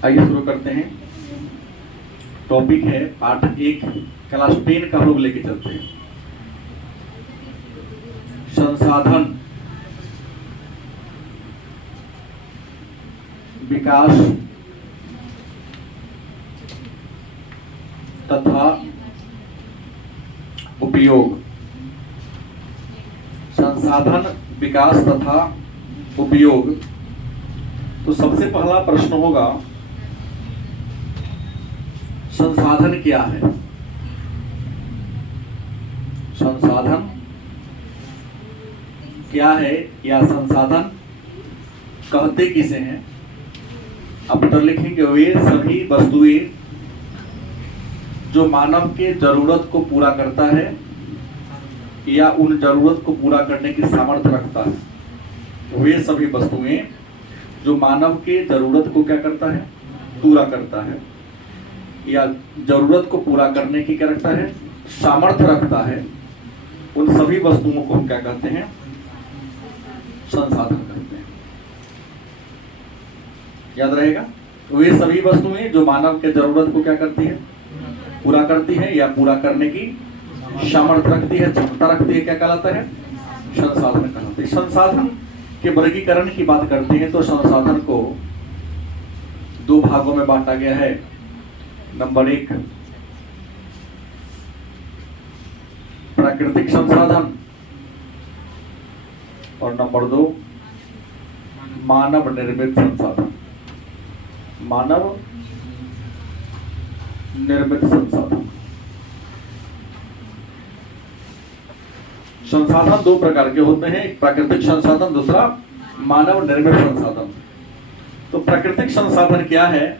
आइए शुरू करते हैं। टॉपिक है पाठ 1 क्लास 10 का हम लोग लेके चलते हैं। संसाधन, विकास तथा उपयोग। संसाधन, विकास तथा उपयोग। तो सबसे पहला प्रश्न होगा, संसाधन क्या है? संसाधन क्या है या संसाधन कहते किसे हैं? आप उत्तर लिखेंगे, वे सभी वस्तुएं जो मानव के जरूरत को पूरा करता है या उन जरूरत को पूरा करने की सामर्थ्य रखता है। वे सभी वस्तुएं जो मानव के जरूरत को क्या करता है? पूरा करता है या जरूरत को पूरा करने की क्या रखता है? सामर्थ्य रखता है। उन सभी वस्तुओं को हम क्या कहते हैं? संसाधन कहते हैं। याद रहेगा, वे सभी वस्तुएं जो मानव के जरूरत को क्या करती है? पूरा करती है या पूरा करने की सामर्थ्य रखती है, क्षमता रखती है, क्या कहलाता है? संसाधन कहलाते हैं। संसाधन के वर्गीकरण की बात करते हैं तो संसाधन को 2 भागों में बांटा गया है। नंबर 1 प्राकृतिक संसाधन और नंबर 2 मानव निर्मित संसाधन। मानव निर्मित संसाधन। संसाधन 2 प्रकार के होते हैं, एक प्राकृतिक संसाधन, दूसरा मानव निर्मित संसाधन। तो प्राकृतिक संसाधन क्या है?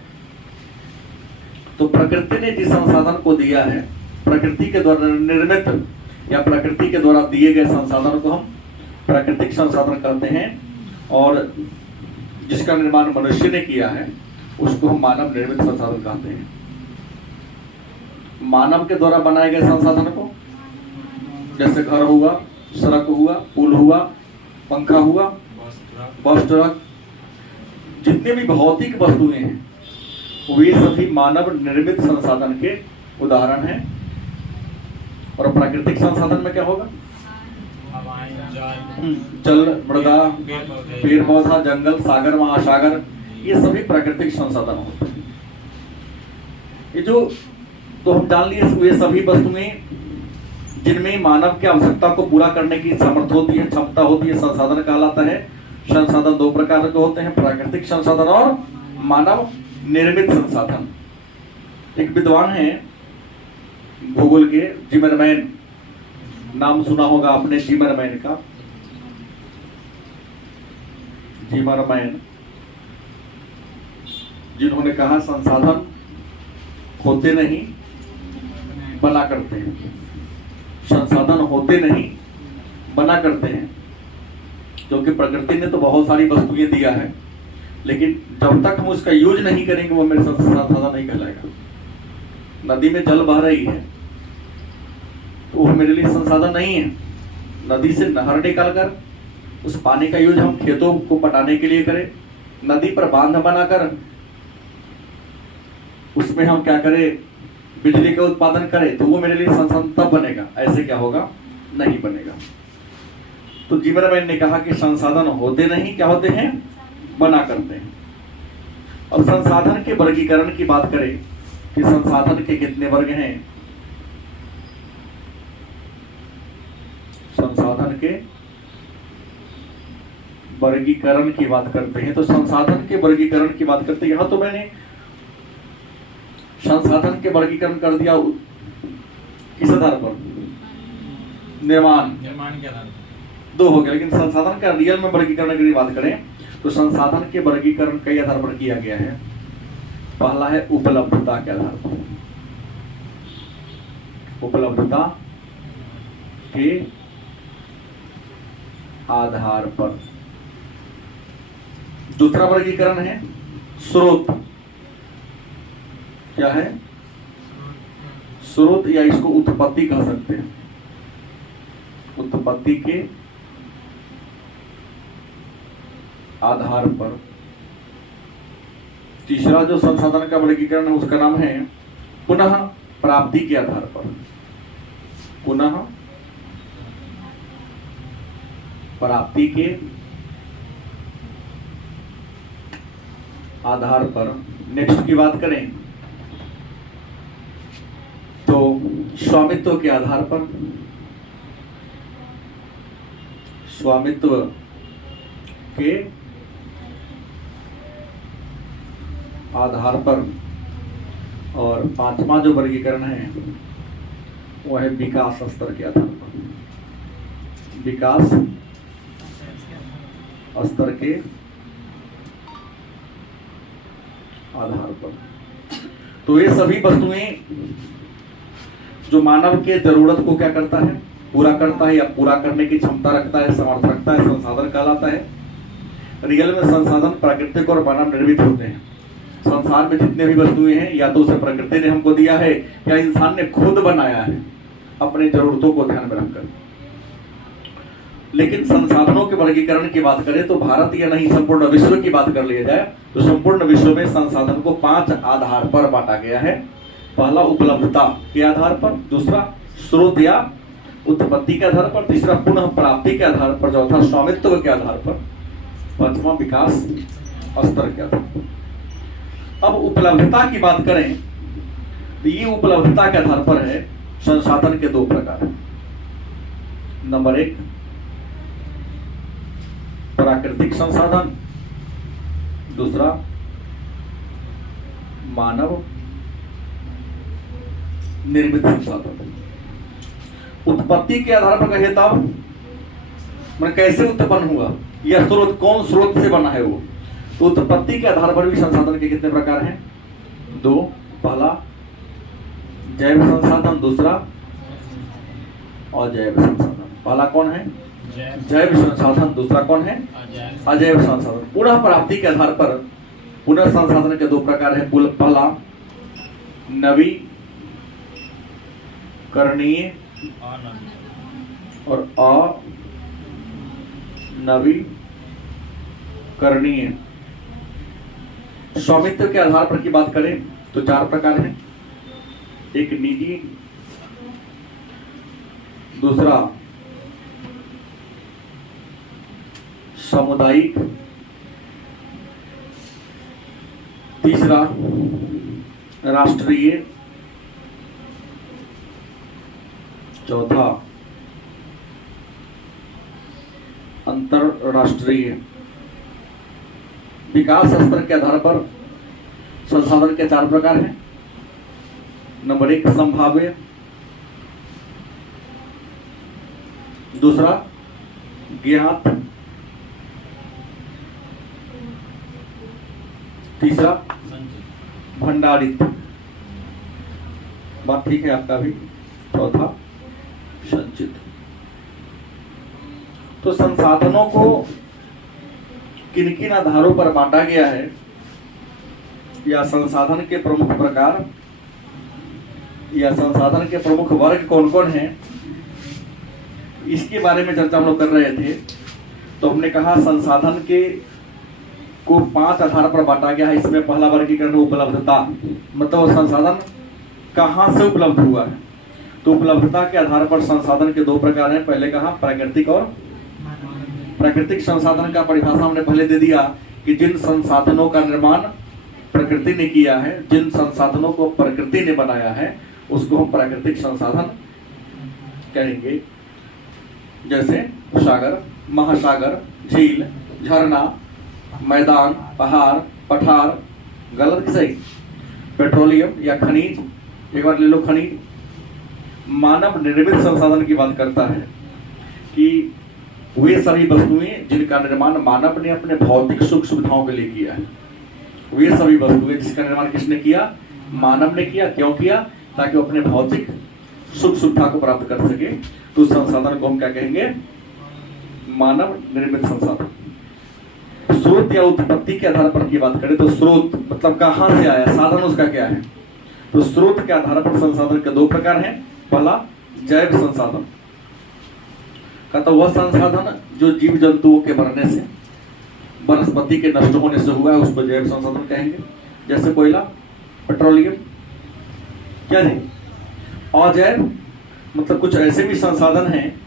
तो प्रकृति ने जिस संसाधन को दिया है, प्रकृति के द्वारा निर्मित या प्रकृति के द्वारा दिए गए संसाधन को हम प्राकृतिक संसाधन कहते हैं, और जिसका निर्माण मनुष्य ने किया है उसको हम मानव निर्मित संसाधन कहते हैं। मानव के द्वारा बनाए गए संसाधन को, जैसे घर हुआ, सड़क हुआ, पुल हुआ, पंखा हुआ, बस ट्रक, जितने भी भौतिक वस्तुएं हैं वे सभी मानव निर्मित संसाधन के उदाहरण हैं। और प्राकृतिक संसाधन में क्या होगा? जल, मृदा, पेड़ पौधा, जंगल, सागर, महासागर, ये सभी प्राकृतिक संसाधन होते हैं। ये जो तो हम जान लिए, वे सभी वस्तुएं जिनमें मानव की आवश्यकता को पूरा करने की सामर्थ्य होती है, क्षमता होती है, संसाधन कहलाता है। संसाधन 2 प्रकार के होते हैं, प्राकृतिक संसाधन और मानव निर्मित संसाधन। एक विद्वान है भूगोल के, जिमरमैन, नाम सुना होगा आपने जिमरमैन का। जिमरमैन, जिन्होंने कहा संसाधन होते नहीं बना करते हैं। संसाधन होते नहीं बना करते हैं, क्योंकि प्रकृति ने तो बहुत सारी वस्तुएं दिया है, लेकिन जब तक हम उसका यूज नहीं करेंगे वो मेरे संसाधन नहीं कहलाएगा। नदी में जल बह रही है तो वो मेरे लिए संसाधन नहीं है। नदी से नहर निकालकर उस पानी का यूज हम खेतों को पटाने के लिए करें, नदी पर बांध बनाकर उसमें हम क्या करें? बिजली का उत्पादन करें, तो वो मेरे लिए संसाधन तब बनेगा। ऐसे क्या होगा? नहीं बनेगा। तो जिमरमैन ने कहा कि संसाधन होते नहीं, क्या होते हैं? बना करते हैं। अब संसाधन के वर्गीकरण की बात करें कि संसाधन के कितने वर्ग हैं? संसाधन के वर्गीकरण की बात करते हैं तो संसाधन के वर्गीकरण की बात करते हैं। यहां तो मैंने संसाधन के वर्गीकरण कर दिया किस आधार पर? निर्माण के आधार पर 2 हो गया, लेकिन संसाधन का रियल में वर्गीकरण की बात करें तो संसाधन के वर्गीकरण कई आधार पर किया गया है। पहला है उपलब्धता के आधार पर, उपलब्धता के आधार पर। दूसरा वर्गीकरण है स्रोत। क्या है? स्रोत, या इसको उत्पत्ति कह सकते हैं। उत्पत्ति के आधार पर तीसरा जो संसाधन का वर्गीकरण है उसका नाम है पुनः प्राप्ति के आधार पर। पुनः प्राप्ति के आधार पर। नेक्स्ट की बात करें तो स्वामित्व के आधार पर। स्वामित्व के आधार पर। और पांचवा जो वर्गीकरण है वो है विकास स्तर के आधार पर। विकास स्तर के आधार पर। तो ये सभी वस्तुएं जो मानव के जरूरत को क्या करता है, पूरा करता है या पूरा करने की क्षमता रखता है, सामर्थ्य रखता है, संसाधन कहलाता है। रियल में संसाधन प्राकृतिक और मानव निर्मित होते हैं। संसार में जितने भी वस्तुएं हैं या तो उसे प्रकृति ने हमको दिया है या इंसान ने खुद बनाया है अपनी जरूरतों को ध्यान में रखकर। लेकिन संसाधनों के वर्गीकरण की बात करें तो भारत या नहीं संपूर्ण विश्व की बात कर लिया जाए तो संपूर्ण विश्व में संसाधन को 5 आधार पर बांटा गया है। पहला उपलब्धता के आधार पर, दूसरा स्रोत या उत्पत्ति के आधार पर, तीसरा पुनः प्राप्ति के आधार पर, चौथा स्वामित्व के आधार पर, पांचवा विकास स्तर के आधार पर। अब उपलब्धता की बात करें तो ये उपलब्धता के आधार पर है। संसाधन के 2 प्रकार हैं। नंबर 1 प्राकृतिक संसाधन, दूसरा मानव निर्मित संसाधन। उत्पत्ति के आधार पर कहे तब मैंने कैसे उत्पन्न हुआ या स्रोत कौन स्रोत से बना है वो। तो उत्पत्ति के आधार पर भी संसाधन के कितने प्रकार हैं? 2। पहला जैव संसाधन, दूसरा अजैव संसाधन। पहला कौन है? जैव संसाधन, दूसरा कौन है? अजैव संसाधन। पुनः प्राप्ति के आधार पर पुनः संसाधन के 2 प्रकार है। पहला नवीकरणीय और अनवीकरणीय। स्वामित्व के आधार पर की बात करें तो 4 प्रकार हैं। एक निजी, दूसरा सामुदायिक, तीसरा राष्ट्रीय, चौथा अंतरराष्ट्रीय। विकास स्तर के आधार पर संसाधन के 4 प्रकार हैं। नंबर 1 संभाव्य, दूसरा ज्ञात, तीसरा भंडारित, बात ठीक है आपका भी, चौथा संचित। तो संसाधनों को किन किन आधारों पर बांटा गया है या संसाधन के प्रमुख प्रकार या संसाधन के प्रमुख वर्ग कौन कौन हैं, इसके बारे में चर्चा हम लोग कर रहे थे। तो हमने कहा संसाधन के को 5 आधार पर बांटा गया है। इसमें पहला वर्गीकरण उपलब्धता, मतलब संसाधन कहां से उपलब्ध हुआ है। तो उपलब्धता के आधार पर संसाधन के 2 प्रकार हैं। पहले कहा प्राकृतिक और प्राकृतिक संसाधन का परिभाषा हमने पहले दे दिया कि जिन संसाधनों का निर्माण प्रकृति ने किया है, जिन संसाधनों को प्रकृति ने बनाया है, उसको हम प्राकृतिक संसाधन कहेंगे। जैसे सागर, महासागर, झील, झरना, मैदान, पहाड़, पठार, गलत कि सही, पेट्रोलियम या खनिज, एक बार ले लो खनिज। मानव निर्मित संसाधन की बात करता है कि वे सभी वस्तुएं जिनका निर्माण मानव ने अपने भौतिक सुख सुविधाओं के लिए किया है। वे सभी वस्तुएं जिसका निर्माण किसने किया? मानव ने किया। क्यों किया? ताकि वो अपने भौतिक सुख सुविधा को प्राप्त कर सके। तो संसाधन को हम क्या कहेंगे? मानव निर्मित संसाधन। स्रोत या उत्पत्ति के आधार पर की बात करें तो स्रोत मतलब कहां से आया, साधन उसका क्या है। तो स्रोत के आधार पर संसाधन के 2 प्रकार हैं। पहला जैव संसाधन का तो वह संसाधन जो जीव जंतुओं के मरने से, वनस्पति के नष्ट होने से हुआ है, उसको जैव संसाधन कहेंगे। जैसे कोयला, पेट्रोलियम, क्या नहीं, अजैव मतलब कुछ ऐसे भी संसाधन हैं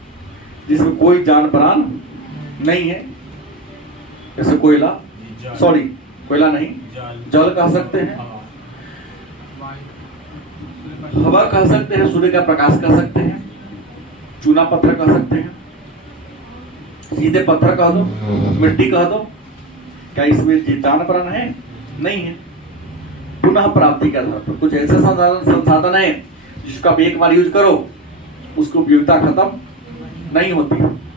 जिसमें कोई जान प्राण नहीं है, जैसे कोयला, सॉरी कोयला नहीं, जल कह सकते हैं, हवा कह सकते हैं, सूर्य का प्रकाश कह सकते हैं, चूना पत्थर कह सकते हैं, सीधे पत्थर कह दो, मिट्टी कह दो। क्या इसमें जान प्राण है? नहीं है। पुनः प्राप्ति के आधार पर कुछ ऐसे संसाधन है जिसका आप एक बार यूज करो उसकी उपयोगिता खत्म नहीं होती,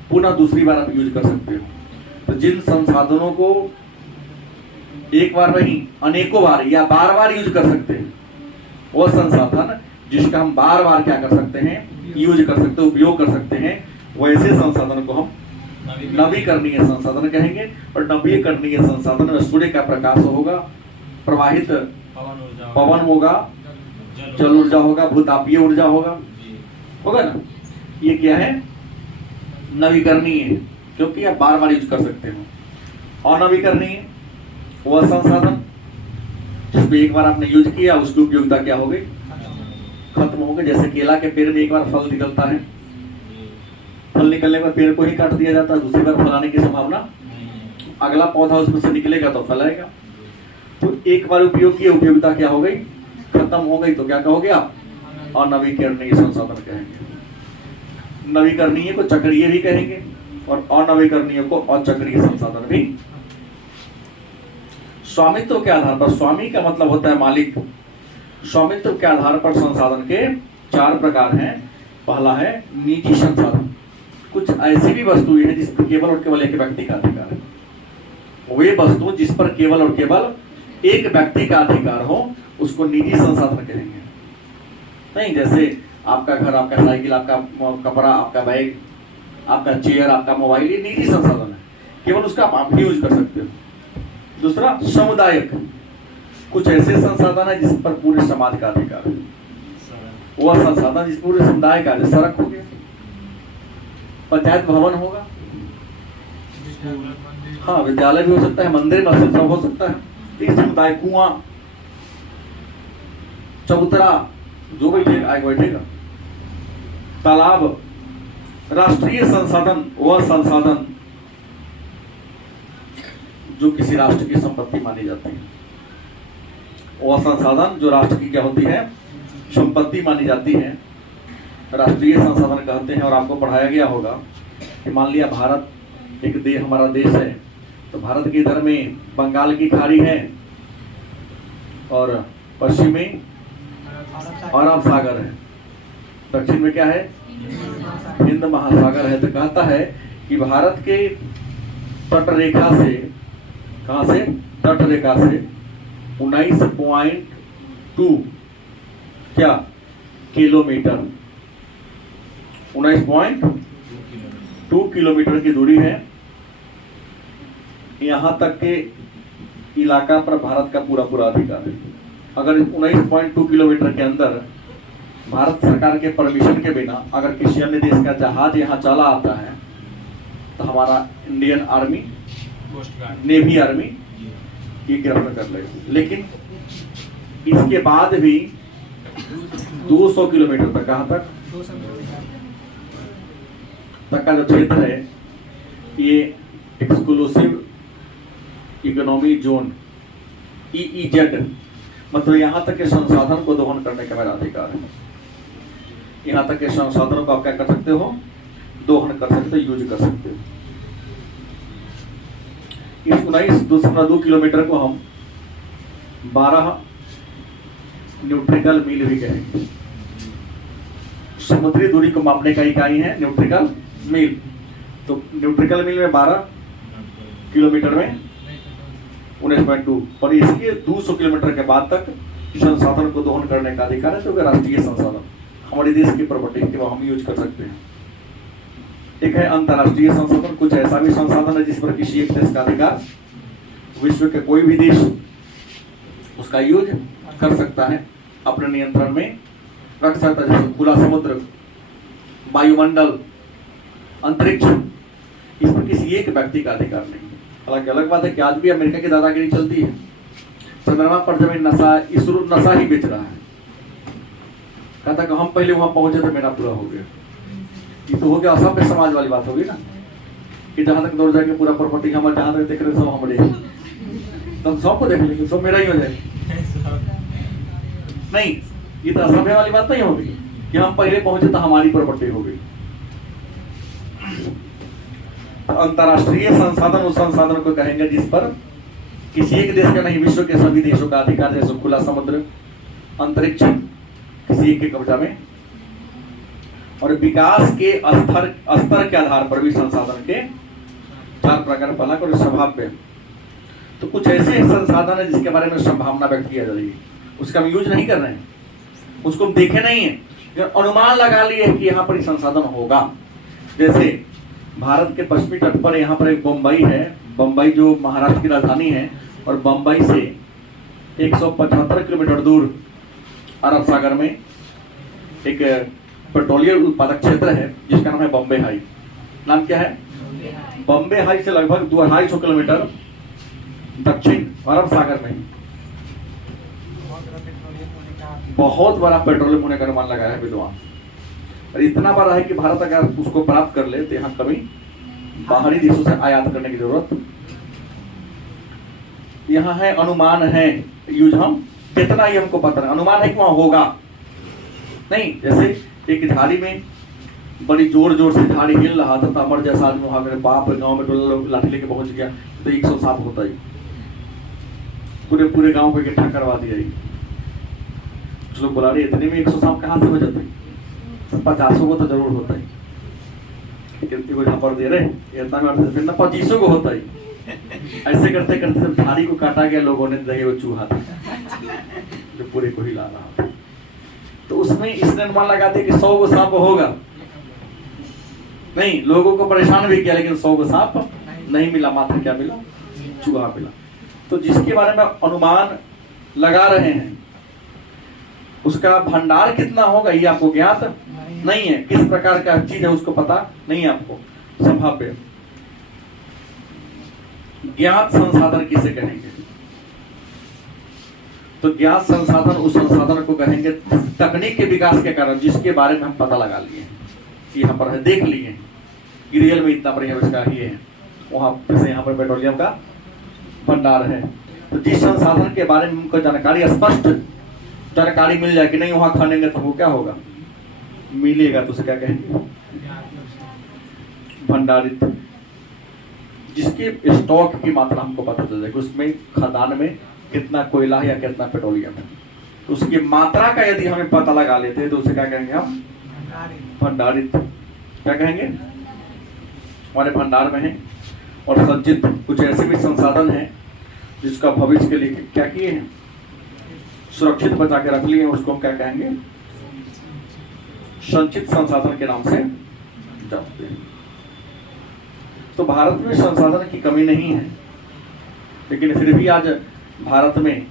पुनः दूसरी बार आप यूज कर सकते हो। तो जिन संसाधनों को एक बार नहीं अनेकों बार या बार बार यूज कर सकते हैं, वो संसाधन जिसका हम बार बार क्या कर सकते हैं, यूज कर सकते हैं, उपयोग कर सकते हैं, वैसे संसाधन को हम नवीकरणीय संसाधन कहेंगे। और नवीकरणीय संसाधन में सूर्य का प्रकाश होगा, प्रवाहित पवन होगा, जल ऊर्जा होगा, भूतापीय ऊर्जा होगा ना। ये क्या है? नवीकरणीय है, क्योंकि आप बार बार यूज कर सकते हो। अनवीकरणीय वह संसाधन जिसको एक बार आपने यूज किया उसकी उपयोगिता क्या हो गई, खत्म हो गई। जैसे केला के पेड़ में एक बार फल निकलता है, फल निकलने पर पेड़ को ही काट दिया जाता है, दूसरी बार फल आने की संभावना, अगला पौधा उसमें से निकलेगा तो फल आएगा। तो एक बार उपयोग की उपयोगिता क्या हो गई, खत्म हो गई। तो क्या कहोगे आप? अनवीकरणीय संसाधन कहेंगे। नवीकरणीय को चक्रीय भी कहेंगे और अनवीकरणीय को अचक्रीय संसाधन भी। स्वामित्व के आधार पर, स्वामी का मतलब होता है मालिक, स्वामित्व के आधार पर संसाधन के 4 प्रकार हैं। पहला है निजी संसाधन, कुछ ऐसी भी वस्तुएं हैं जिस पर केवल और केवल एक व्यक्ति का अधिकार है। वे वस्तु जिस पर केवल और केवल एक व्यक्ति का अधिकार हो उसको निजी संसाधन कहेंगे। नहीं, जैसे आपका घर, आपका साइकिल, आपका कपड़ा, आपका बैग, आपका चेयर, आपका मोबाइल, ये निजी संसाधन है, केवल उसका आप ही यूज कर सकते हो। दूसरा सामुदायिक, कुछ ऐसे संसाधन है जिस पर पूरे समाज का अधिकार है, वह संसाधन जिस पूरे समुदाय का, जैसे सड़क हो गया, पंचायत भवन होगा, हाँ विद्यालय भी हो सकता है, मंदिर मस्जिद सब हो सकता है। इस समुदाय, कुआं, चबूतरा, जो बैठेगा, तालाब। राष्ट्रीय संसाधन वह संसाधन जो किसी राष्ट्र की संपत्ति मानी जाती है, वह संसाधन जो राष्ट्र की क्या होती है, संपत्ति मानी जाती है, राष्ट्रीय संसाधन कहते हैं। और आपको पढ़ाया गया होगा कि मान लिया भारत एक हमारा देश है, तो भारत के इधर में बंगाल की खाड़ी है और पश्चिम में अरब सागर है, दक्षिण में क्या है, हिंद महासागर है। तो कहता है कि भारत के तट रेखा से, कहां से, तट रेखा से 19.2 क्या किलोमीटर, 19.2 किलोमीटर की दूरी है। यहां तक के इलाका पर भारत का पूरा अधिकार है। अगर 19.2 किलोमीटर के अंदर भारत सरकार के परमिशन के बिना अगर किसी अन्य देश का जहाज यहां चला आता है तो हमारा इंडियन आर्मी, नेवी आर्मी ये गिरफ्तार कर लेगी। लेकिन इसके बाद भी 200 किलोमीटर तक, कहां तक का जो क्षेत्र है ये एक्सक्लूसिव इकोनॉमी जोन, EEZ, मतलब यहाँ तक के संसाधन को दोहन करने का मेरा अधिकार है। यहाँ तक के संसाधनों को आप क्या कर सकते हो, दोहन कर सकते हो, यूज कर सकते हो। इस 19.2 किलोमीटर को हम 12 न्यूट्रिकल मील भी कहेंगे। समुद्री दूरी को मापने का इकाई है न्यूट्रिकल मील। तो न्यूट्रिकल मील में 12 किलोमीटर में 19.2, और इसके 200 किलोमीटर के बाद तक संसाधन को दोहन करने का अधिकार है, क्योंकि राष्ट्रीय संसाधन हमारे देश की प्रॉपर्टी है, वो हम यूज कर सकते हैं। एक है अंतर्राष्ट्रीय संसाधन, कुछ ऐसा भी संसाधन है जिस पर किसी एक देश का अधिकार, विश्व के कोई भी देश उसका यूज कर सकता है, अपने नियंत्रण में रख सकता है। जैसे खुला समुद्र, वायुमंडल, अंतरिक्ष, इस पर किसी एक व्यक्ति का अधिकार नहीं है। हालांकि अलग बात है कि आज भी अमेरिका की दादागिरी चलती है, चंद्रमा पर जब नशा इसरो नशा ही बेच रहा है, कहता कि हम पहले वहां पहुंचे तो मेरा पूरा हो गया। ये तो हो गया असभ्य समाज वाली बात होगी ना, कि जहां तक दौड़ जाएंगे पूरा प्रॉपर्टी हमारे, जहां तक देख रहे सब हमारे, तब सबको देख लेंगे, सब मेरा ही हो जाएगा। नहीं, ये तो असभ्य वाली बात नहीं होगी कि हम पहले पहुंचे तो हमारी प्रॉपर्टी हो गई। अंतरराष्ट्रीय संसाधन उस संसाधन को कहेंगे जिस पर किसी एक देश का नहीं, विश्व के सभी देशों का अधिकार, जैसे खुला समुद्र, अंतरिक्ष किसी एक के कब्जा में, और विकास के स्तर के आधार पर भी संसाधन के 4 प्रकार पलक और स्वभाव पे। तो कुछ ऐसे संसाधन है जिसके बारे में संभावना व्यक्त किया जा रही है, उसका हम यूज नहीं कर रहे हैं, उसको हम देखे नहीं है, अनुमान लगा लिए है कि यहाँ पर संसाधन होगा। जैसे भारत के पश्चिमी तट पर यहाँ पर एक बम्बई है, बम्बई जो महाराष्ट्र की राजधानी है, और बम्बई से 175 किलोमीटर दूर अरब सागर में एक पेट्रोलियम उत्पादक क्षेत्र है जिसका नाम है बॉम्बे हाई। नाम क्या है? बॉम्बे हाई से लगभग 250 किलोमीटर दक्षिण अरब सागर में बहुत बड़ा पेट्रोलियम होने का अनुमान लगाया है विद्वान। और इतना बड़ा है कि भारत अगर उसको प्राप्त कर ले तो यहाँ कभी बाहरी देशों से आयात करने की जरूरत यहाँ है। अनुमान है, यूज हम कितना ही हमको पता नहीं, अनुमान है कि वहां होगा नहीं। जैसे एक झाड़ी में बड़ी जोर जोर से झाड़ी हिल रहा था, तो अमर जैसा आदमी वहां मेरे बाप गांव में टोला लाठी लेके पहुंच गया तो 100 सांप होता ही, पूरे गांव को इकट्ठा करवा दिया। कुछ लोग बोला रहे इतने में 100 सांप कहां से हो जाते, 50 को तो जरूर होता है, कितने को झापर दे रहे इतना में फिर ना 25 को होता ही। ऐसे करते करते जब झाड़ी को काटा गया, लोगों ने दही वो चूहा था जो पूरे को हिला रहा था, तो उसमें इसने अनुमान लगा दिया कि 100 को सांप होगा। नहीं, लोगों को परेशान भी किया, लेकिन 100 को सांप नहीं मिला, मात्र क्या मिला? चूहा मिला। तो जिसके बारे में अनुमान लगा रहे हैं उसका भंडार कितना होगा ये आपको ज्ञात नहीं है, किस प्रकार का चीज है उसको पता नहीं है आपको। संभाव्य ज्ञात संसाधन किसे कहेंगे? तो ज्ञात संसाधन उस संसाधन को कहेंगे तकनीक के विकास के कारण जिसके बारे में हम पता लगा लिए कि यहाँ पर है, देख लिए कि रियल में इतना बढ़िया इसका ये है, वहां जैसे यहाँ पर पेट्रोलियम का भंडार है। तो जिस संसाधन के बारे में हमको जानकारी, स्पष्ट जानकारी मिल जाए कि नहीं वहां खानेंगे तो वो क्या होगा, मिलेगा, तो उसे क्या कहेंगे? भंडारित। जिसके स्टॉक की मात्रा हमको पता चल जाए कि उसमें खदान में कितना कोयला है या कितना पेट्रोलियम है, तो उसकी मात्रा का यदि हमें पता लगा लेते हैं तो उसे क्या कहेंगे हम? भंडारित। क्या कहेंगे? हमारे भंडार में है। और संचित, कुछ ऐसे भी संसाधन हैं जिसका भविष्य के लिए क्या किए हैं, सुरक्षित बचा के रख लिए, उसको हम क्या कहेंगे? संचित संसाधन के नाम से जानते हैं। तो भारत में संसाधन की कमी नहीं है, लेकिन फिर भी आज भारत में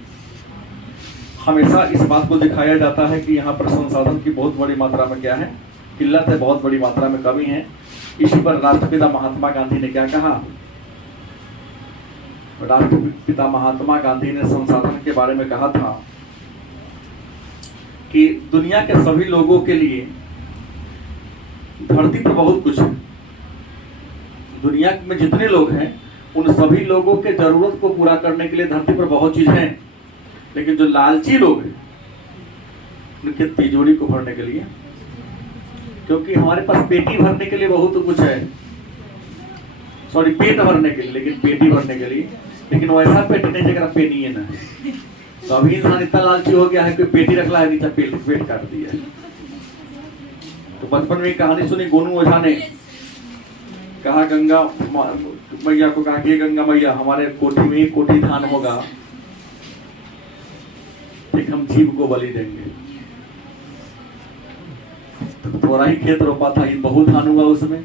हमेशा इस बात को दिखाया जाता है कि यहाँ पर संसाधन की बहुत बड़ी मात्रा में क्या है, किल्लत है, बहुत बड़ी मात्रा में कमी है। इसी पर राष्ट्रपिता महात्मा गांधी ने क्या कहा? राष्ट्रपिता महात्मा गांधी ने संसाधन के बारे में कहा था कि दुनिया के सभी लोगों के लिए धरती पर बहुत कुछ है। दुनिया में जितने लोग हैं उन सभी लोगों के जरूरत को पूरा करने के लिए धरती पर बहुत चीज है, लेकिन जो लालची लोग हैं उनके तिजोरी को भरने के लिए, क्योंकि हमारे पास पेटी भरने के लिए बहुत कुछ है, सॉरी पेट भरने के लिए, लेकिन पेटी भरने के लिए, लेकिन वैसा पेट नहीं जगह पे नहीं है ना। तो अभी इंसान इतना लालची हो गया है कि पेटी रखला है, नीचे पेट काट दिया है। तो बचपन में कहानी सुनी, गोनू ओझा ने कहा गंगा मैया को, कहा कि गंगा मैया हमारे कोठी में एक कोठी धान होगा, एक हम जीव को बलि देंगे। तो थोड़ा ही खेत रोपा था, बहुत धान हुआ उसमें,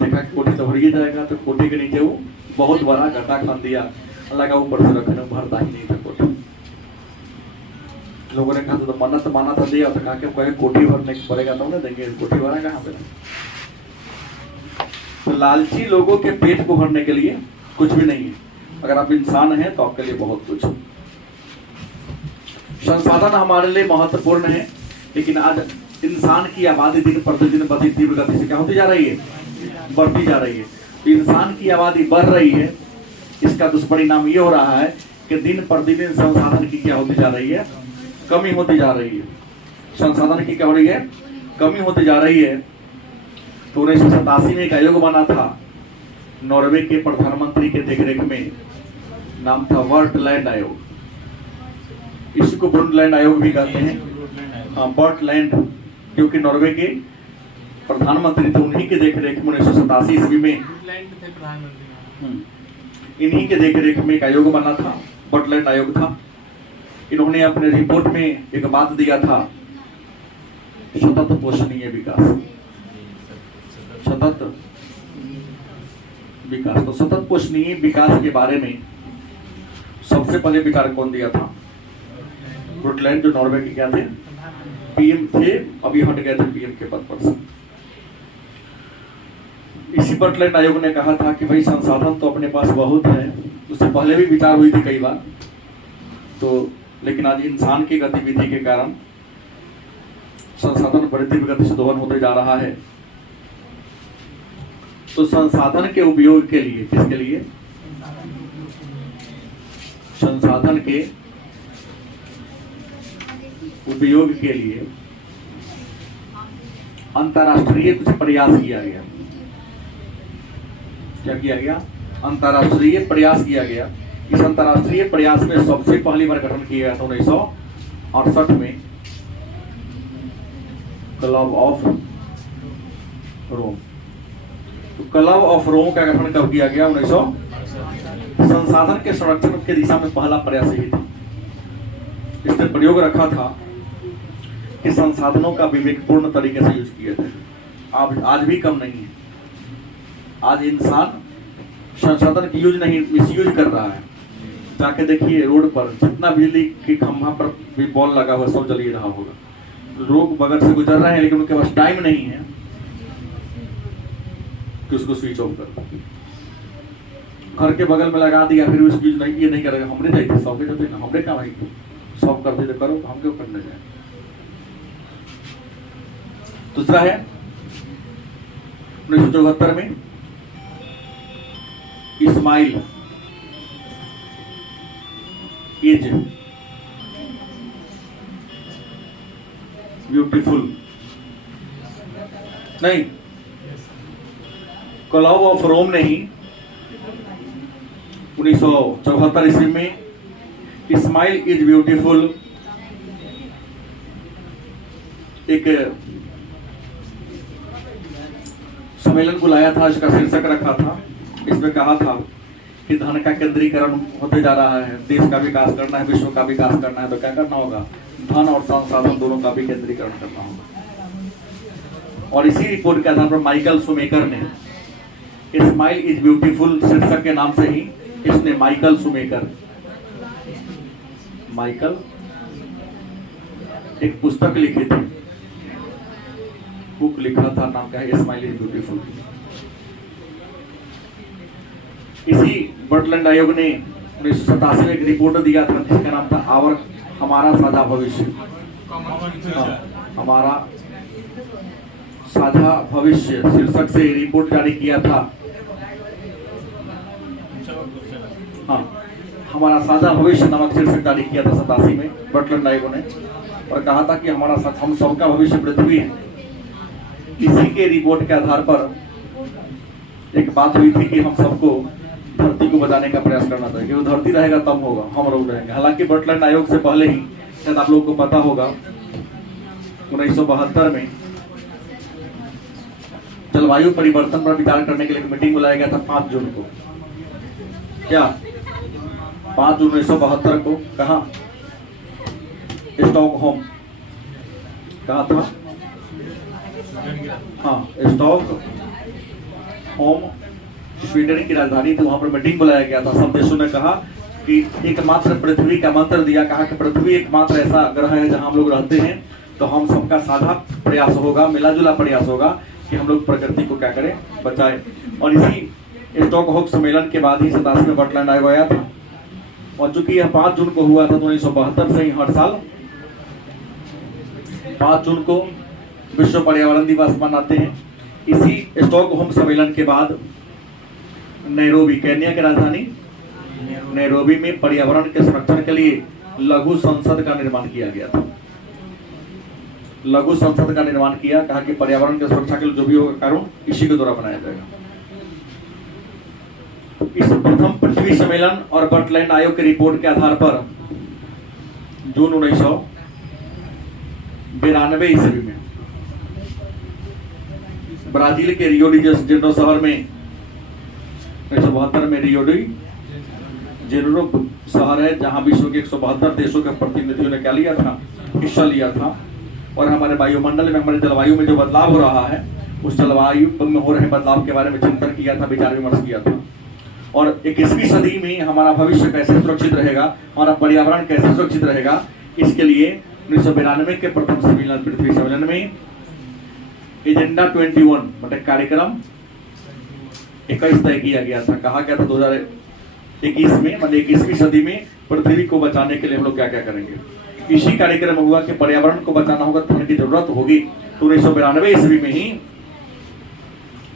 देखा कि कोठी तो भर ही जाएगा, तो कोठी के नीचे वो बहुत बड़ा गड्ढा खान दिया, लगा ऊपर से रखने, भरता ही नहीं था कोठी। लोगों ने कहा तो मन्नत माना था दिया, तो कहा कि कोठी भरने पड़ेगा तो ना देंगे, कोठी भरा कहाँ पे? तो लालची लोगों के पेट को भरने के लिए कुछ भी नहीं है। अगर आप इंसान हैं तो आपके लिए बहुत कुछ है। संसाधन हमारे लिए महत्वपूर्ण है, लेकिन आज इंसान की आबादी दिन प्रतिदिन बढ़ती तीव्र गति से क्या होती जा रही है, बढ़ती जा रही है। तो इंसान की आबादी बढ़ रही है, इसका दुष्परिणाम ये हो रहा है कि दिन प्रतिदिन संसाधन की क्या होती जा रही है, कमी होती जा रही है। संसाधन की क्या हो रही है, कमी होती जा रही है। तो 1987 में एक आयोग बना था नॉर्वे के प्रधानमंत्री के देखरेख में, नाम था बर्टलैंड आयोग। इसी को ब्रुंडलैंड आयोग भी कहते हैं। हाँ, बर्टलैंड, क्योंकि नॉर्वे के प्रधानमंत्री थे, उन्हीं के देखरेख में 1987 ईस्वी में इन्हीं के देखरेख में एक आयोग बना था, बर्टलैंड आयोग था। इन्होंने अपने रिपोर्ट में एक बात दिया था, सतत पोषणीय विकास, सतत विकास। तो सतत पोषणीय विकास के बारे में सबसे पहले विचार कौन दिया था, ब्रुंडलैंड, जो नॉर्वे के क्या थे, पीएम थे, अभी हट गए थे पीएम के पद पर से। इसी बर्टलैंड आयोग ने कहा था कि भाई संसाधन तो अपने पास बहुत है, उससे पहले भी विचार हुई थी कई बार, तो लेकिन आज इंसान की गतिविधि के कारण संसाधन बड़ी तीव्र गति से दोहन होते जा रहा है। तो संसाधन के उपयोग के लिए, किसके लिए, संसाधन के उपयोग के लिए अंतर्राष्ट्रीय कुछ प्रयास किया गया। क्या किया गया, अंतर्राष्ट्रीय प्रयास किया गया। इस अंतर्राष्ट्रीय प्रयास में सबसे पहली बार गठन किया गया था 1968 में क्लब ऑफ रोम। तो क्लब ऑफ रोम का गठन कब किया गया, 1900। संसाधन के संरक्षण के दिशा में पहला प्रयास यही था। इसने प्रयोग रखा था कि संसाधनों का विवेकपूर्ण तरीके से यूज किया जाए। आज भी कम नहीं है। आज इंसान संसाधन की यूज नहीं, मिसयूज कर रहा है। जाके देखिए रोड पर जितना बिजली के खंभा पर भी बॉल लगा हुआ सब जल ही रहा होगा। लोग बगल से गुजर रहे हैं, लेकिन उनके पास टाइम नहीं है कि उसको स्विच ऑफ कर। घर के बगल में लगा दिया, फिर उसकी यूज नहीं, ये नहीं करेगा। हमने नहीं थे, सबके जो थे ना, हमने क्या भाई सब करते तो करो, हम क्यों करने जाए। दूसरा है 1974 में इस्माइल इज ब्यूटीफुल, नहीं, क्लब ऑफ रोम ने ही 1974 ईस्वी में इस्माइल इज ब्यूटीफुल एक सम्मेलन बुलाया था। इसका शीर्षक रखा था, इसमें कहा था कि धन का केंद्रीकरण होते जा रहा है, देश का विकास करना है, विश्व का विकास करना है, तो क्या करना होगा, धन और संसाधन दोनों का भी केंद्रीकरण करना होगा। और इसी रिपोर्ट के आधार पर माइकल शूमेकर ने इस्माइल इज ब्यूटीफुल शीर्षक के नाम से ही इसने माइकल शूमेकर, माइकल एक पुस्तक लिखी थी, बुक लिखा था, नाम क्या है, इस्माइल इज ब्यूटीफुल। इसी बर्टलैंड आयोग ने 1987 में एक रिपोर्ट दिया था जिसका नाम था हमारा साझा भविष्य। हमारा साझा भविष्य शीर्षक से रिपोर्ट जारी किया था। हाँ, हमारा साझा भविष्य नामक शीर्षक जारी किया था 87 में बर्टलैंड आयोग ने, और कहा था कि हम सबका भविष्य पृथ्वी है। इसी के रिपोर्ट के आधार पर एक बात हुई थी कि हम सबको धरती को बचाने का प्रयास करना चाहिए, क्योंकि धरती रहेगा तब होगा, हम लोग रहेंगे। हालांकि बर्टलैंड आयोग से पहले ही शायद आप लोगों को पता होगा 1972 में जलवायु परिवर्तन पर विचार करने के लिए मीटिंग बुलाया गया था 5 जून को। क्या 5 जून 1972 को कहा, स्टॉकहोम, कहा था, हाँ, स्टॉकहोम स्वीडन की राजधानी थी, वहां पर मीटिंग बुलाया गया था। सब देशों ने कहा कि एकमात्र पृथ्वी का मंत्र दिया, कहा कि पृथ्वी एकमात्र ऐसा ग्रह है जहां हम लोग रहते हैं, तो हम सबका साझा प्रयास होगा, मिलाजुला प्रयास होगा कि हम लोग प्रकृति को क्या करें, बचाएं। और इसी स्टॉकहोम सम्मेलन के बाद ही 87 में बर्टलैंड आयोग आया था। और चूंकि यह 5 जून को हुआ था, तो 1972 से ही हर साल 5 जून को विश्व पर्यावरण दिवस मनाते हैं। इसी स्टॉकहोम सम्मेलन के बाद नैरोबी, केन्या की राजधानी नैरोबी में पर्यावरण के संरक्षण के लिए लघु संसद का निर्माण किया गया था। लघु संसद का निर्माण किया, कहा कि पर्यावरण की सुरक्षा के लिए जो भी होगा कानून इसी के द्वारा बनाया जाएगा। इस प्रथम पृथ्वी सम्मेलन और बर्टलैंड आयोग की रिपोर्ट के आधार पर जून 1992 ईस्वी में ब्राजील के रियो डी जेनेरो शहर में 1972 में रियो डी जेनेरो शहर है जहां विश्व के 172 देशों के प्रतिनिधियों ने क्या लिया था, हिस्सा लिया था। और हमारे वायुमंडल में, हमारे जलवायु में जो बदलाव हो रहा है, उस जलवायु में हो रहे बदलाव के बारे में चिंतन किया था, विचार विमर्श किया था। और 21वीं सदी में हमारा भविष्य कैसे सुरक्षित रहेगा, हमारा पर्यावरण कैसे सुरक्षित रहेगा, इसके लिए 1992 के प्रथम सम्मेलन पृथ्वी सम्मेलन में एजेंडा 21 मतलब कार्यक्रम 21 तय किया गया था। कहा गया था 2021 में मतलब 21वीं सदी में पृथ्वी को बचाने के लिए हम लोग क्या क्या करेंगे। इसी कार्यक्रम हुआ कि पर्यावरण को बचाना होगा तो की जरूरत होगी। तो 1992 ईस्वी में ही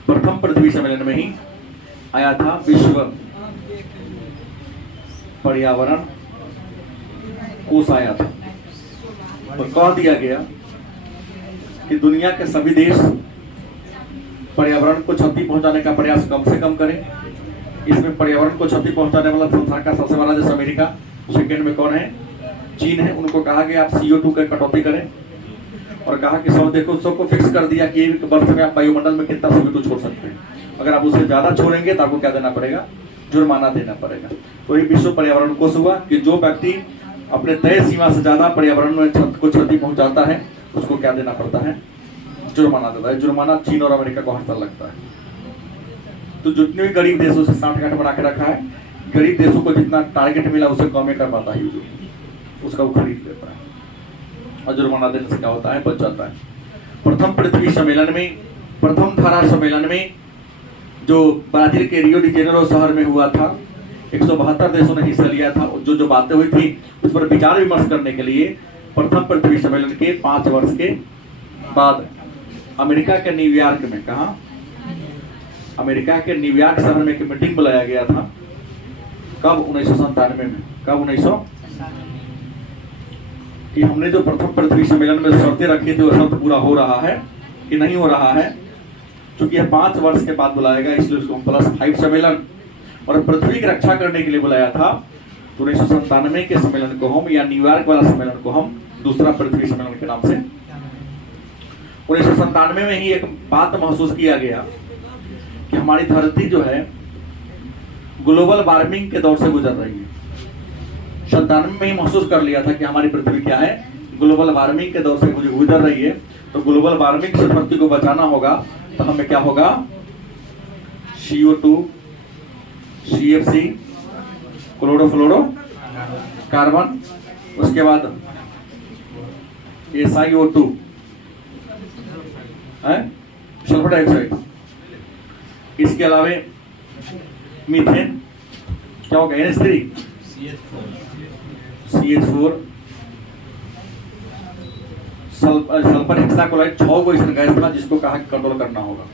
प्रथम पृथ्वी सम्मेलन में ही आया था विश्व पर्यावरण कोष आया था और कह दिया गया कि दुनिया के सभी देश पर्यावरण को क्षति पहुंचाने का प्रयास कम से कम करें। इसमें पर्यावरण को क्षति पहुंचाने वाला संसार का सबसे बड़ा देश अमेरिका, सेकेंड में कौन है, चीन है। उनको कहा गया आप CO2 की कटौती करें और कहा कि सब देखो, सबको फिक्स कर दिया कि एक वर्ष में आप वायुमंडल में कितना CO2 छोड़ सकते हैं। अगर आप उससे ज्यादा छोड़ेंगे तो आपको क्या देना पड़ेगा, जुर्माना देना पड़ेगा। तो ये विश्व पर्यावरण कोष हुआ कि जो व्यक्ति अपने तय सीमा से ज्यादा पर्यावरण में को क्षति पहुंचाता है उसको क्या देना पड़ता है, जुर्माना देता है। जुर्माना चीन और अमेरिका को हर साल लगता है। तो जितने भी गरीब देशों से 60 बना के रखा है, गरीब देशों को जितना टारगेट मिला उसे कम कर पाता है, उसका वो खरीद लेता है और जुर्माना देने से क्या होता है, बच जाता है। प्रथम पृथ्वी सम्मेलन में, प्रथम धारा सम्मेलन में जो ब्राजील के रियो डी जेनेरो शहर में हुआ था, 172 देशों ने हिस्सा लिया था। जो बातें हुई थी उस पर विचार विमर्श करने के लिए प्रथम पृथ्वी सम्मेलन के 5 वर्ष के बाद अमेरिका के न्यूयॉर्क में, कहा अमेरिका के न्यूयॉर्क शहर में एक मीटिंग बुलाया गया था। कब, 1997 में। कब, 1900 कि हमने जो प्रथम पृथ्वी सम्मेलन में शर्तें रखी थी वो शर्त पूरा हो रहा है कि नहीं हो रहा है। क्योंकि यह 5 वर्ष के बाद बुलाया गया, इसलिए उसको +5 सम्मेलन और पृथ्वी की रक्षा करने के लिए बुलाया था। तो 1997 के सम्मेलन को हम, या न्यूयॉर्क वाला सम्मेलन को हम दूसरा पृथ्वी सम्मेलन के नाम से, 1997 में ही एक बात महसूस किया गया कि हमारी धरती जो है ग्लोबल वार्मिंग के दौर से गुजर रही है। 97 में ही महसूस कर लिया था कि हमारी पृथ्वी क्या है, ग्लोबल वार्मिंग के दौर से गुजर रही है। तो ग्लोबल वार्मिंग से धरती को बचाना होगा तो हमें क्या होगा, CO2, CFC, क्लोरोफ्लोरो कार्बन, उसके बाद SiO2 सल्फर डाइऑक्साइड, इसके अलावा मीथेन, क्या होगा, NH3, CH4, सल्फर हेक्साक्लोराइड, 6 को ऐसा गैस था जिसको कहा कि कंट्रोल करना होगा।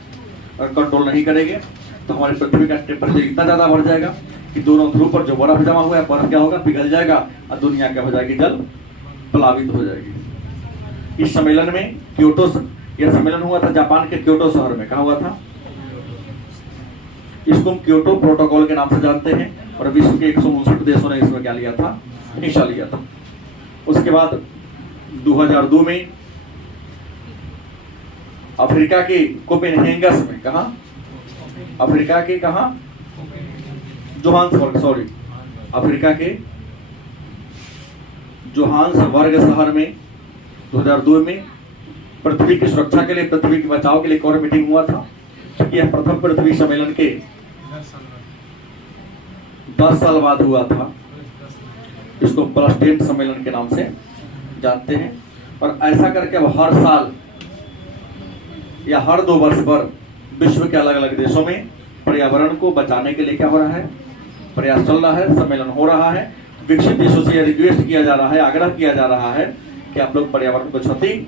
अगर कंट्रोल नहीं करेंगे तो हमारी पृथ्वी का टेम्परेचर इतना ज्यादा बढ़ जाएगा कि दोनों ध्रुव पर जो बर्फ जमा हुआ है, बर्फ क्या होगा, पिघल जाएगा और दुनिया क्या हो जाएगी, जल प्लावित हो जाएगी। इस सम्मेलन में क्योटो, यह सम्मेलन हुआ था जापान के क्योटो शहर में। कहा हुआ था, इसको हम क्योटो प्रोटोकॉल के नाम से जानते हैं और विश्व के 159 देशों ने इसमें क्या लिया था, हिस्सा लिया था। उसके बाद 2002 में अफ्रीका के कोपेनहेगन में, कहा अफ्रीका के, कहा जोहान्सबर्ग, सॉरी अफ्रीका के जोहान्सबर्ग शहर में 2002 में पृथ्वी की सुरक्षा के लिए, पृथ्वी के बचाव के लिए एक और मीटिंग हुआ था। क्योंकि यह प्रथम पृथ्वी सम्मेलन के 10 साल बाद हुआ था। इसको +10 सम्मेलन के नाम से जानते हैं। और ऐसा करके अब हर साल या हर 2 वर्ष पर विश्व के अलग अलग देशों में पर्यावरण को बचाने के लिए क्या हो रहा है, प्रयास चल रहा है, सम्मेलन हो रहा है। विकसित देशों से रिक्वेस्ट किया जा रहा है, आग्रह किया जा रहा है कि आप लोग पर्यावरण को क्षति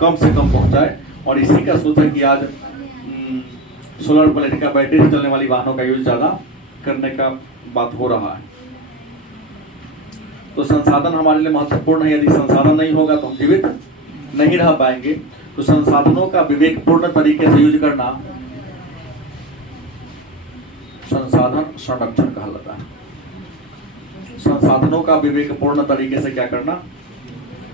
कम से कम पहुंचाए। और इसी का सोच है कि आज सोलर प्लेट का बैटरी से चलने वाली वाहनों का यूज ज़्यादा करने का बात हो रहा है। तो संसाधन हमारे लिए महत्वपूर्ण है। यदि संसाधन नहीं होगा तो हम जीवित नहीं रह पाएंगे। तो संसाधनों का विवेकपूर्ण तरीके से यूज करना संसाधन संरक्षण कहलाता है। संसाधनों का विवेकपूर्ण तरीके से क्या करना,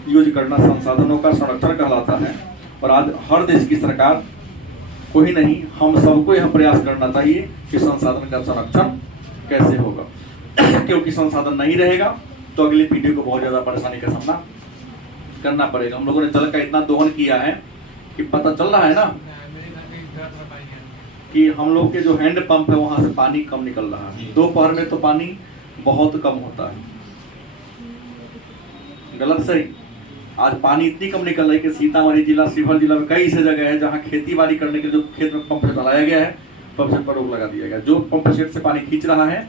यूज करना संसाधनों का संरक्षण कहलाता है। और आज हर देश की सरकार को ही नहीं, हम सबको यह प्रयास करना चाहिए कि संसाधन का संरक्षण कैसे होगा क्योंकि संसाधन नहीं रहेगा तो अगली पीढ़ी को बहुत ज्यादा परेशानी का सामना करना पड़ेगा। हम लोगों ने जल का इतना दोहन किया है कि पता चल रहा है ना कि हम लोग के जो हैंड पंप है वहां से पानी कम निकल रहा है। दोपहर में तो पानी बहुत कम होता है। गलत सही, आज पानी इतनी कम निकल रही है कि सीतामढ़ी जिला, शिवहर जिला में कई ऐसे जगह है जहां खेती बाड़ी करने के लिए जो खेत में पंप सेट लगाया गया है, पंप सेट पर रोक लगा दिया गया। जो पंप सेट से पानी खींच रहा है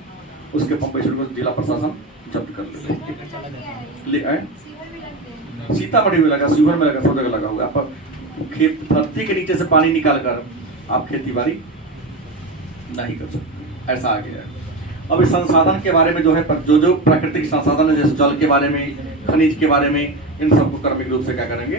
उसके पंप सेट को जिला प्रशासन जब्त कर ले। सीतामढ़ी में लगा, शिवहर में लगा, सब जगह लगा हुआ। पर खेत धरती के नीचे से पानी निकाल कर आप खेती बाड़ी नहीं कर सकते, ऐसा आ गया है। अब इस संसाधन के बारे में जो है, जो प्राकृतिक संसाधन है, जैसे जल के बारे में, खनिज के बारे में, इन सबको क्रमिक रूप से क्या करेंगे,